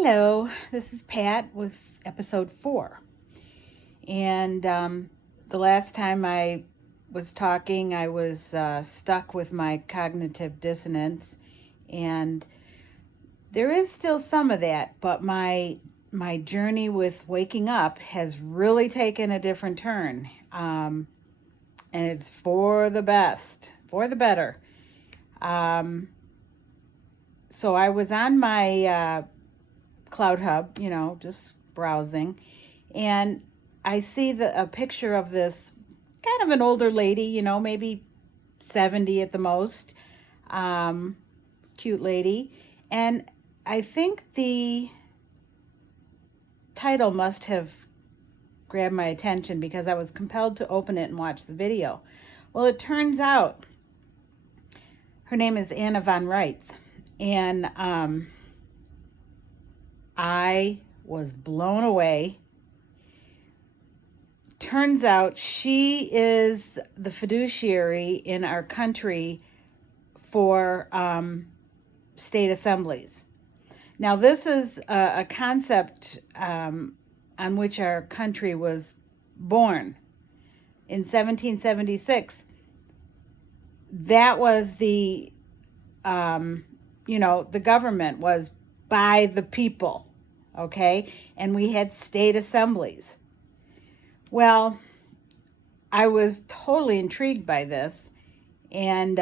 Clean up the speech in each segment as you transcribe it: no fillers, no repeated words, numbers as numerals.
Hello, this is Pat with episode 4. And the last time I was talking, I was stuck with my cognitive dissonance. And there is still some of that, but my journey with waking up has really taken a different turn. And it's for the best, for the better. So I was on my Cloud Hub, just browsing, and I see a picture of this kind of an older lady, maybe 70 at the most, um, cute lady, and I think the title must have grabbed my attention because I was compelled to open it and watch the video. Well, it turns out her name is Anna von Reitz, and I was blown away. Turns out she is the fiduciary in our country for state assemblies. Now, this is a concept on which our country was born in 1776. That was the government was by the people, okay? And we had state assemblies. Well, I was totally intrigued by this and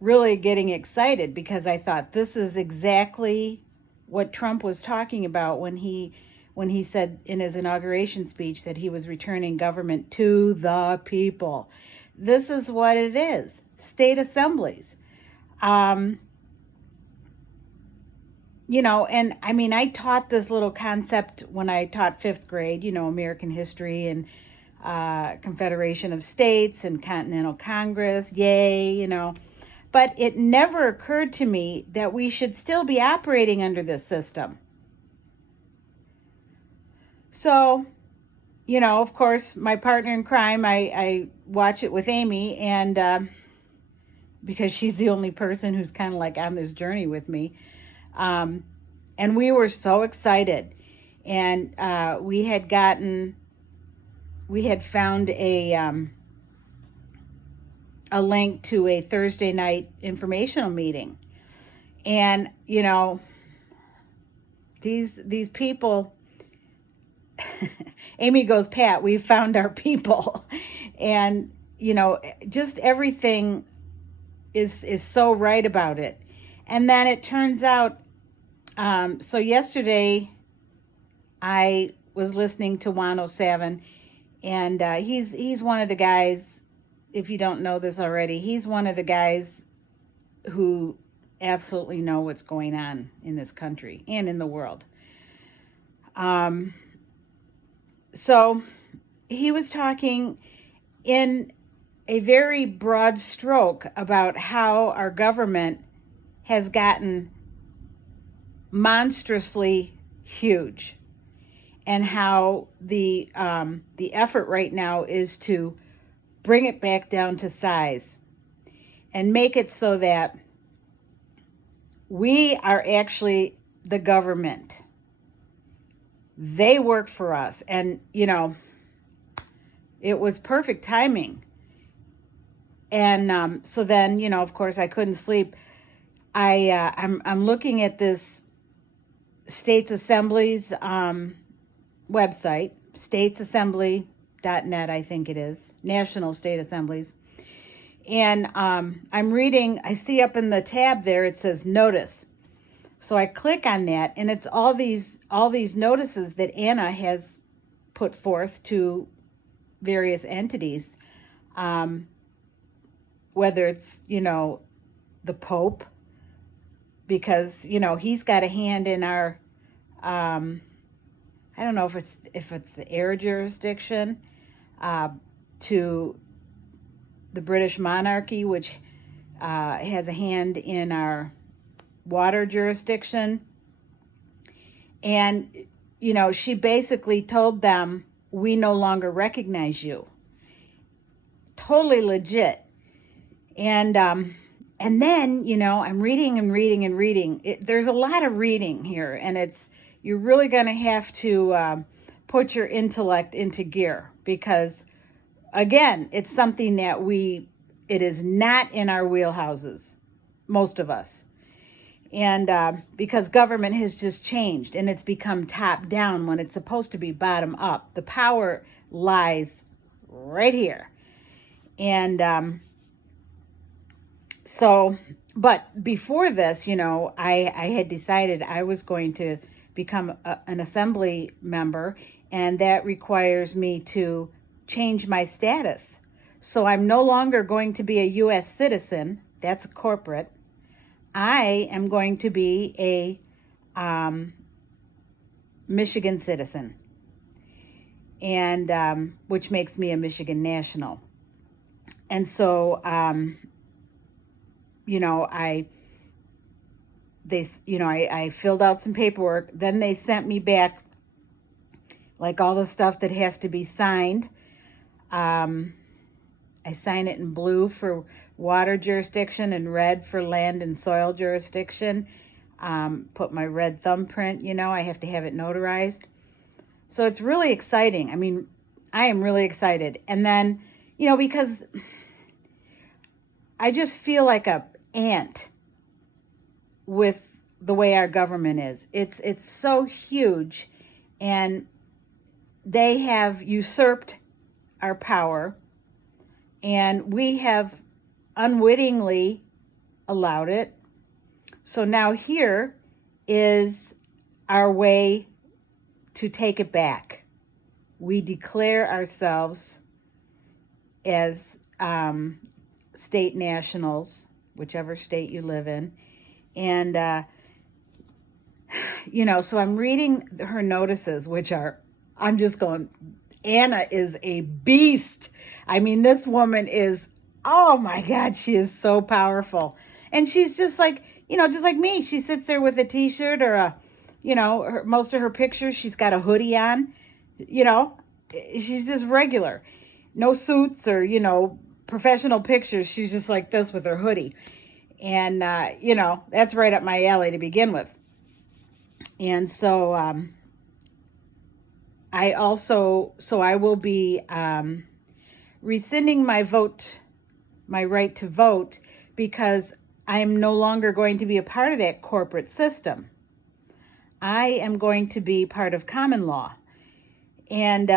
really getting excited because I thought this is exactly what Trump was talking about when he said in his inauguration speech that he was returning government to the people. This is what it is, state assemblies. And I mean, I taught this little concept when I taught 5th grade, American history and Confederation of States and Continental Congress, yay, But it never occurred to me that we should still be operating under this system. So, of course, my partner in crime, I watch it with Amy, and because she's the only person who's kind of like on this journey with me. And we were so excited. And we had found a link to a Thursday night informational meeting. And, these people, Amy goes, Pat, we found our people. And, just everything is so right about it. And then it turns out, so yesterday I was listening to 107, and he's one of the guys, if you don't know this already, he's one of the guys who absolutely know what's going on in this country and in the world. So he was talking in a very broad stroke about how our government has gotten monstrously huge, and how the effort right now is to bring it back down to size and make it so that we are actually the government. They work for us, and it was perfect timing. And so then, of course, I couldn't sleep. I'm looking at this States Assemblies website, statesassembly.net, I think it is, National State Assemblies. And I'm reading, I see up in the tab there, it says notice. So I click on that, and it's all these notices that Anna has put forth to various entities, whether it's, the Pope, because, he's got a hand in our, I don't know if it's the air jurisdiction, to the British monarchy, which has a hand in our water jurisdiction. And, she basically told them, we no longer recognize you. Totally legit. And And then, I'm reading and reading and reading. There's a lot of reading here, and you're really going to have to put your intellect into gear because, again, it's something that it is not in our wheelhouses, most of us. And because government has just changed and it's become top down when it's supposed to be bottom up. The power lies right here. And but before this, I had decided I was going to become an assembly member, and that requires me to change my status. So I'm no longer going to be a U.S. citizen. That's corporate. I am going to be a Michigan citizen, and which makes me a Michigan national. And so, I filled out some paperwork. Then they sent me back like all the stuff that has to be signed. I sign it in blue for water jurisdiction and red for land and soil jurisdiction. Put my red thumbprint, I have to have it notarized. So it's really exciting. I mean, I am really excited. And then, because I just feel like a ant with the way our government is. It's so huge, and they have usurped our power, and we have unwittingly allowed it. So now here is our way to take it back. We declare ourselves as state nationals, whichever state you live in. And, so I'm reading her notices, I'm just going, Anna is a beast. I mean, this woman is, oh my God, she is so powerful. And she's just like, just like me. She sits there with a t-shirt or most of her pictures, she's got a hoodie on, she's just regular. No suits or, professional pictures. She's just like this with her hoodie. And, that's right up my alley to begin with. And so I will be rescinding my right to vote, because I'm no longer going to be a part of that corporate system. I am going to be part of common law. And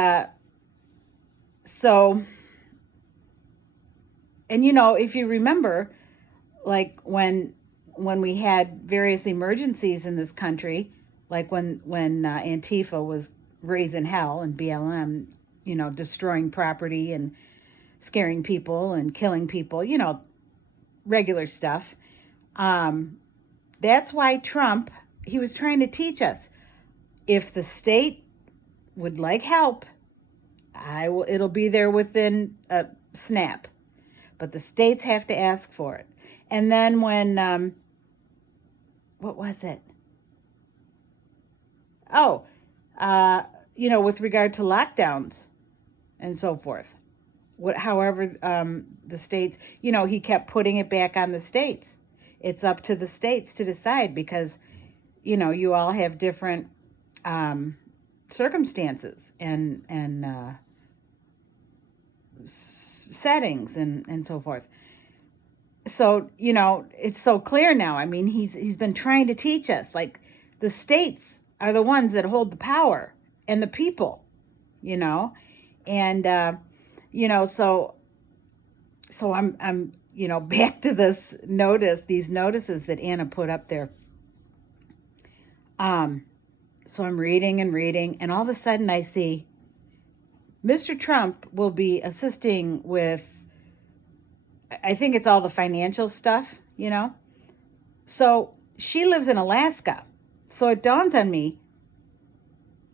if you remember, like when we had various emergencies in this country, like when Antifa was raising hell and BLM, destroying property and scaring people and killing people, regular stuff. That's why Trump, he was trying to teach us, if the state would like help, it'll be there within a snap. But the states have to ask for it. And then when, what was it? Oh, with regard to lockdowns and so forth. However, the states, he kept putting it back on the states. It's up to the states to decide, because, you all have different circumstances and settings and so forth. So, it's so clear now. I mean, he's been trying to teach us, like, the states are the ones that hold the power and the people, and so I'm back to these notices that Anna put up there. So I'm reading and reading, and all of a sudden I see Mr. Trump will be assisting with, I think it's all the financial stuff, So she lives in Alaska. So it dawns on me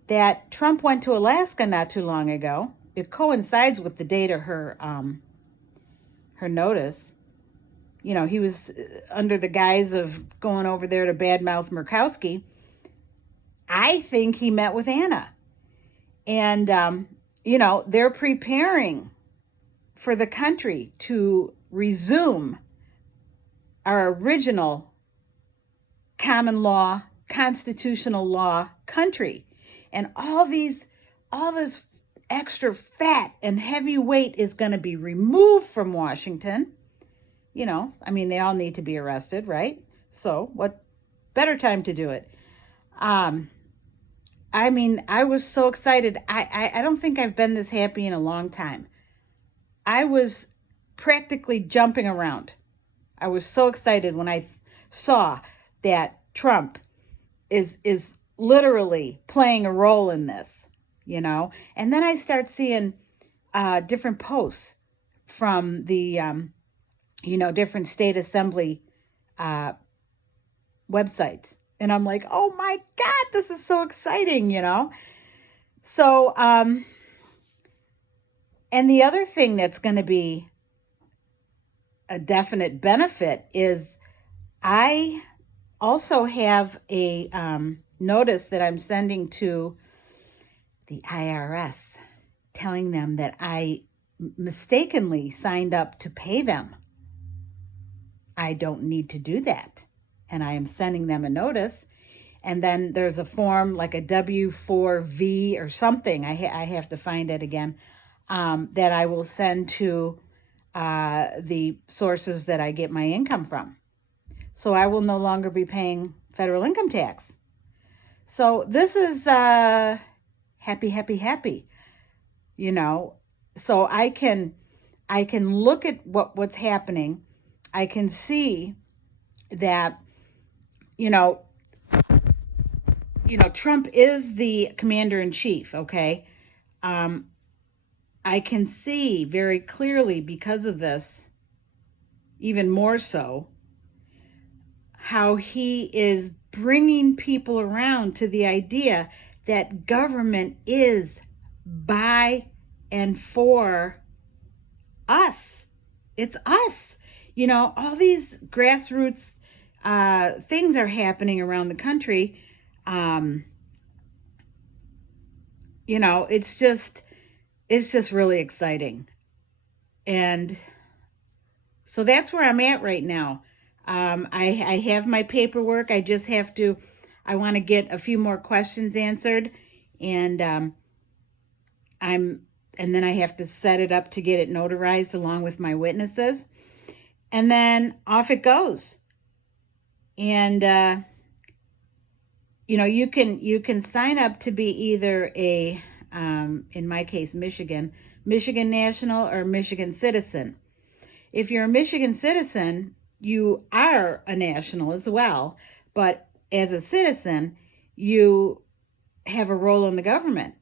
that Trump went to Alaska not too long ago. It coincides with the date of her notice. He was under the guise of going over there to badmouth Murkowski. I think he met with Anna. And, they're preparing for the country to resume our original common law, constitutional law country. And all this extra fat and heavy weight is going to be removed from Washington. I mean, they all need to be arrested, right? So what better time to do it? I mean, I was so excited. I don't think I've been this happy in a long time. I was practically jumping around. I was so excited when I saw that Trump is literally playing a role in this, And then I start seeing different posts from the, different state assembly websites. And I'm like, oh my God, this is so exciting, So, and the other thing that's going to be a definite benefit is I also have a notice that I'm sending to the IRS telling them that I mistakenly signed up to pay them. I don't need to do that. And I am sending them a notice. And then there's a form like a W-4V or something. I have to find it again, that I will send to the sources that I get my income from. So I will no longer be paying federal income tax. So this is happy, happy, happy, So I can look at what's happening. I can see that, Trump is the commander in chief, okay? I can see very clearly because of this, even more so, how he is bringing people around to the idea that government is by and for us. It's us. All these grassroots things are happening around the country. It's just really exciting. And so that's where I'm at right now. I have my paperwork. I want to get a few more questions answered, and and then I have to set it up to get it notarized along with my witnesses, and then off it goes. And you can sign up to be either a in my case Michigan national or Michigan citizen. If you're a Michigan citizen, you are a national as well, but as a citizen, you have a role in the government.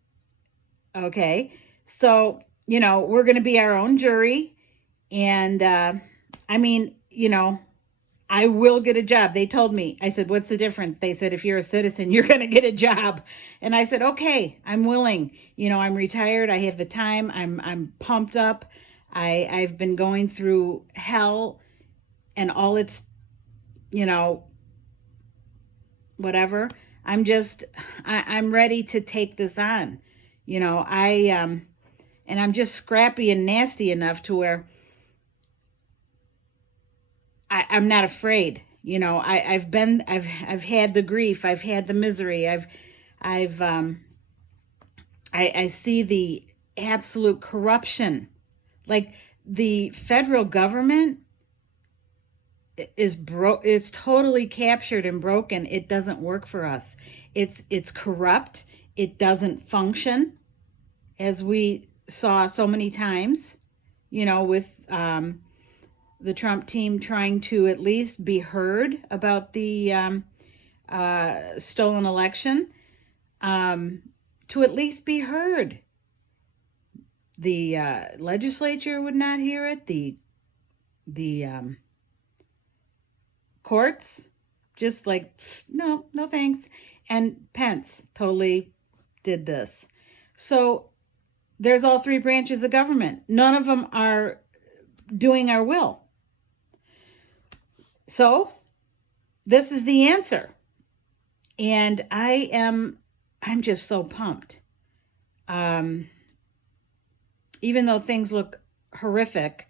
Okay, so we're going to be our own jury, and I will get a job. They told me. I said, what's the difference? They said, if you're a citizen, you're going to get a job. And I said, okay, I'm willing. I'm retired. I have the time. I'm pumped up. I've been going through hell and all its, whatever. I'm ready to take this on. And I'm just scrappy and nasty enough to where I'm not afraid. I've had the grief, I've had the misery, I see the absolute corruption. Like the federal government it's totally captured and broken. It doesn't work for us. It's corrupt. It doesn't function, as we saw so many times, with the Trump team trying to at least be heard about the stolen election, to at least be heard. The legislature would not hear it. The courts just like, no thanks. And Pence totally did this. So there's all three branches of government. None of them are doing our will. So this is the answer. And I'm just so pumped. Even though things look horrific,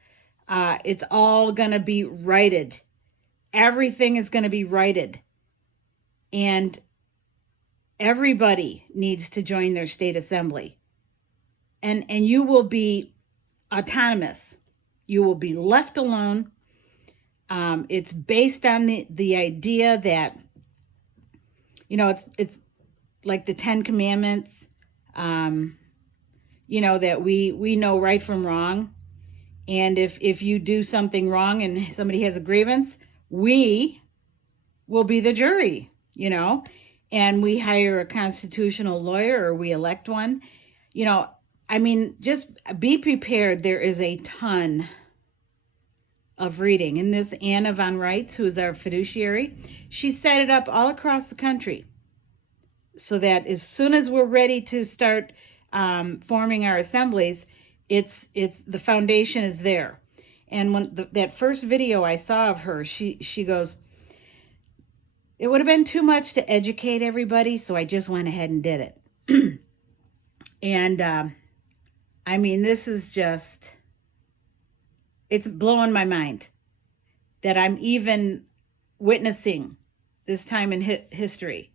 it's all going to be righted everything is going to be righted. And everybody needs to join their state assembly. And you will be autonomous. You will be left alone. It's based on the idea that, it's like the Ten Commandments, that we know right from wrong. And if you do something wrong and somebody has a grievance, we will be the jury, and we hire a constitutional lawyer or we elect one. Just be prepared. There is a ton of reading. And this Anna Von Reitz, who is our fiduciary, she set it up all across the country so that as soon as we're ready to start forming our assemblies, it's the foundation is there. And when that first video I saw of her, she goes, it would have been too much to educate everybody, so I just went ahead and did it. And this is just, it's blowing my mind that I'm even witnessing this time in history,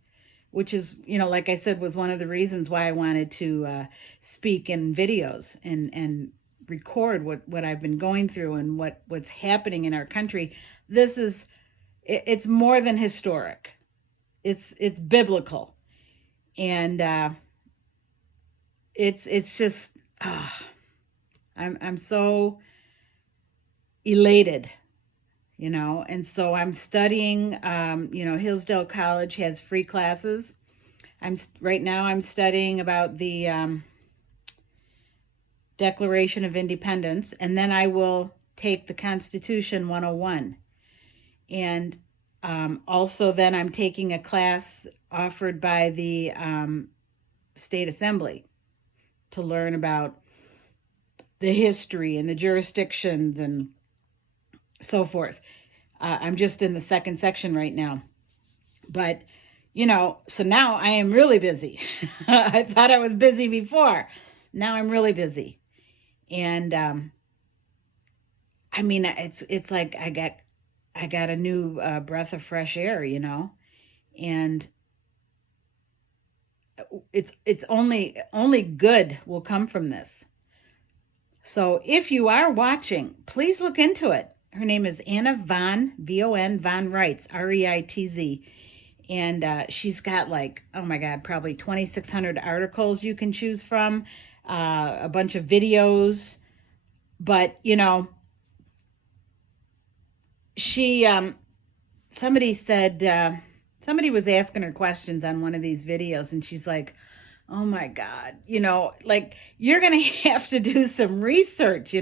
which is, like I said, was one of the reasons why I wanted to speak in videos and record what I've been going through and what's happening in our country. This is, it's more than historic. It's biblical. And it's just, I'm so elated, and so I'm studying. Hillsdale College has free classes. Right now I'm studying about the Declaration of Independence, and then I will take the Constitution 101. And also then I'm taking a class offered by the State Assembly to learn about the history and the jurisdictions and so forth. I'm just in the second section right now. But, so now I am really busy. I thought I was busy before. Now I'm really busy. And it's like I got a new breath of fresh air, and it's only good will come from this. So if you are watching, please look into it. Her name is Anna Von, V-O-N, Von Reitz, R-E-I-T-Z. And she's got probably 2,600 articles you can choose from, a bunch of videos. But, she, somebody said, somebody was asking her questions on one of these videos, and she's like, oh my God, you're going to have to do some research,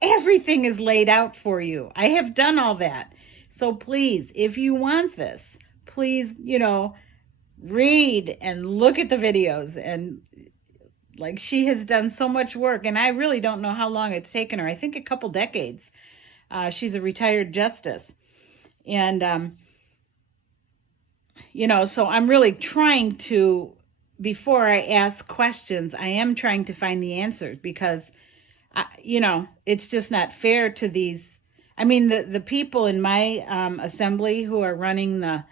everything is laid out for you. I have done all that. So please, if you want this, please, read and look at the videos. And she has done so much work, and I really don't know how long it's taken her. I think a couple decades. She's a retired justice. And, so I'm really trying to, before I ask questions, I am trying to find the answers, because it's just not fair to these. The people in my assembly who are running the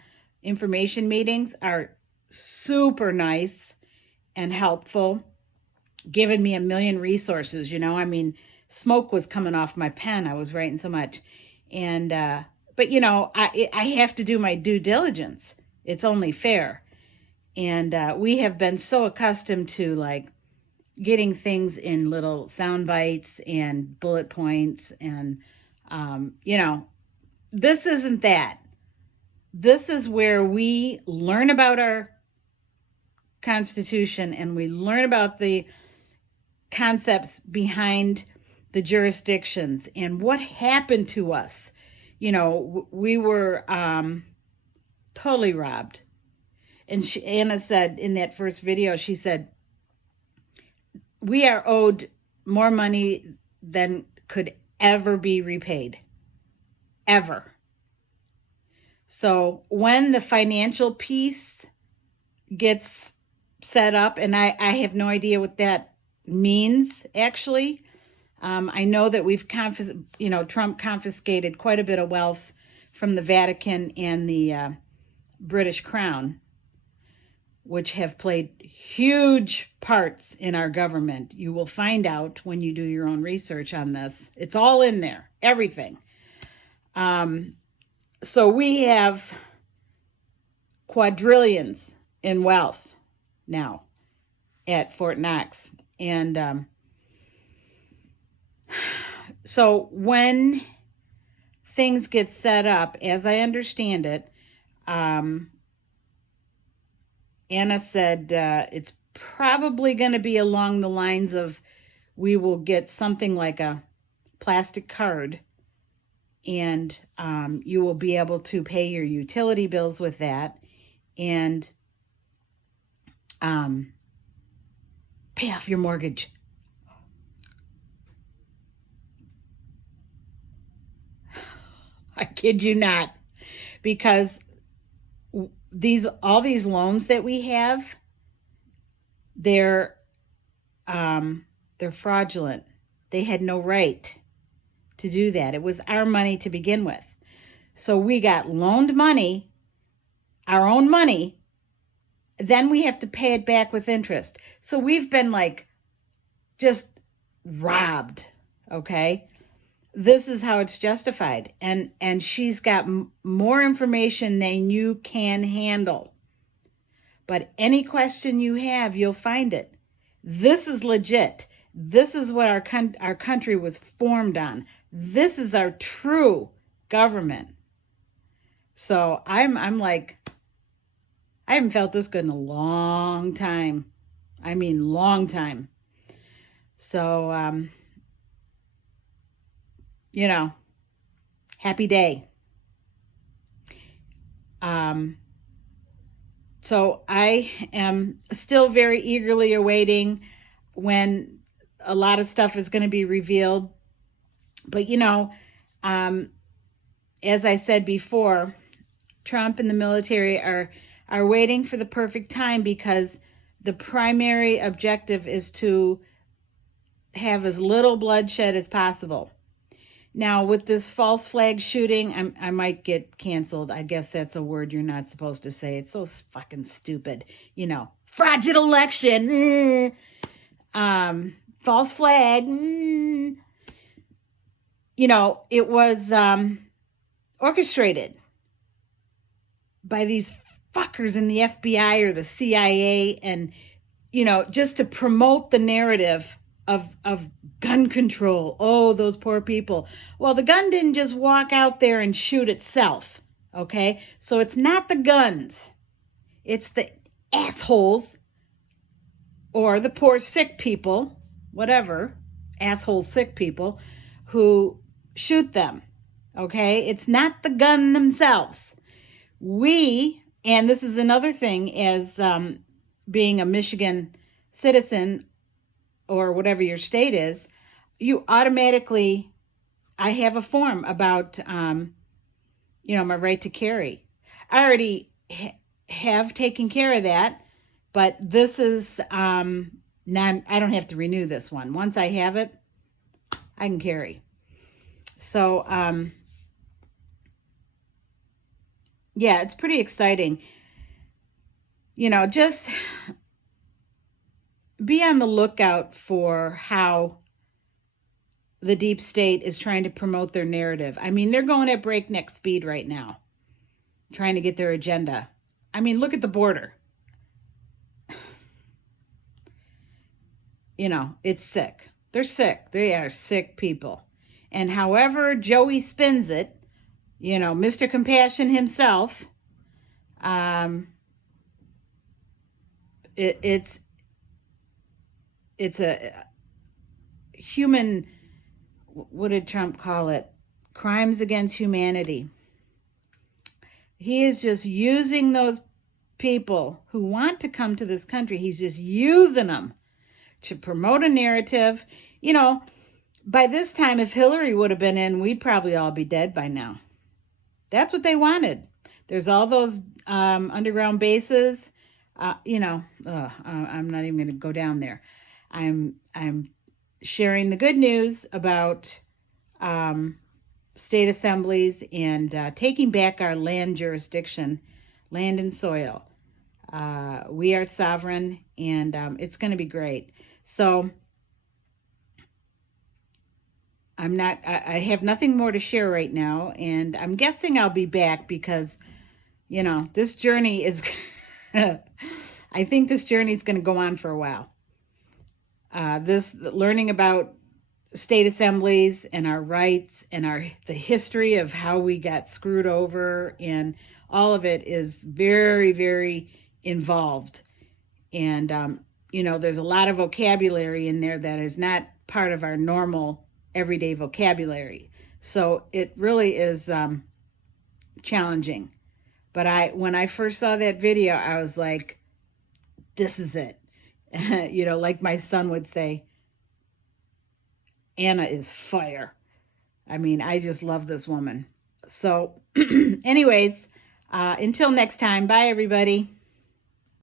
information meetings are super nice and helpful, giving me a million resources. Smoke was coming off my pen. I was writing so much. And, but I have to do my due diligence. It's only fair. And we have been so accustomed to getting things in little sound bites and bullet points. And, this isn't that. This is where we learn about our Constitution and we learn about the concepts behind the jurisdictions and what happened to us. We were totally robbed. And Anna said in that first video, she said, we are owed more money than could ever be repaid. Ever. So when the financial piece gets set up, and I have no idea what that means, actually. I know that Trump confiscated quite a bit of wealth from the Vatican and the British Crown, which have played huge parts in our government. You will find out when you do your own research on this. It's all in there, everything. So we have quadrillions in wealth now at Fort Knox. And so when things get set up, as I understand it, Anna said it's probably going to be along the lines of we will get something like a plastic card, and you will be able to pay your utility bills with that and pay off your mortgage. I kid you not, because all these loans that we have, they're fraudulent. They had no right to do that. It was our money to begin with. So we got loaned money, our own money, then we have to pay it back with interest. So we've been like just robbed, okay? This is how it's justified. And she's got more information than you can handle. But any question you have, you'll find it. This is legit. This is what our country was formed on. This is our true government. So I'm like, I haven't felt this good in a long time. I mean, long time. So, happy day. So I am still very eagerly awaiting when a lot of stuff is going to be revealed. But, as I said before, Trump and the military are waiting for the perfect time, because the primary objective is to have as little bloodshed as possible. Now, with this false flag shooting, I might get canceled. I guess that's a word you're not supposed to say. It's so fucking stupid. Fraudulent election. False flag. It was orchestrated by these fuckers in the FBI or the CIA, and, just to promote the narrative of gun control. Oh, those poor people. Well, the gun didn't just walk out there and shoot itself, okay? So it's not the guns. It's the assholes or the poor sick people, whatever, asshole sick people, who shoot them, okay? It's not the gun themselves. And this is another thing, as being a Michigan citizen, or whatever your state is, you automatically, I have a form about, my right to carry. I already have taken care of that, but this is, I don't have to renew this one. Once I have it, I can carry. So, it's pretty exciting. Just be on the lookout for how the deep state is trying to promote their narrative. I mean, they're going at breakneck speed right now, trying to get their agenda. I mean, look at the border. It's sick. They're sick. They are sick people. And however Joey spins it, Mr. Compassion himself, it's a human, what did Trump call it? Crimes against humanity. He is just using those people who want to come to this country. He's just using them to promote a narrative. By this time, if Hillary would have been in, we'd probably all be dead by now. That's what they wanted. There's all those underground bases. I'm not even going to go down there. I'm sharing the good news about state assemblies and taking back our land jurisdiction, land and soil. We are sovereign, and it's going to be great. So I have nothing more to share right now, and I'm guessing I'll be back because, this journey is, I think this journey is going to go on for a while. This learning about state assemblies and our rights and the history of how we got screwed over, and all of it is very, very involved. And, there's a lot of vocabulary in there that is not part of our normal everyday vocabulary. So it really is challenging. But when I first saw that video, I was like, this is it. Like my son would say, Anna is fire. I mean, I just love this woman. So anyways, until next time, bye everybody.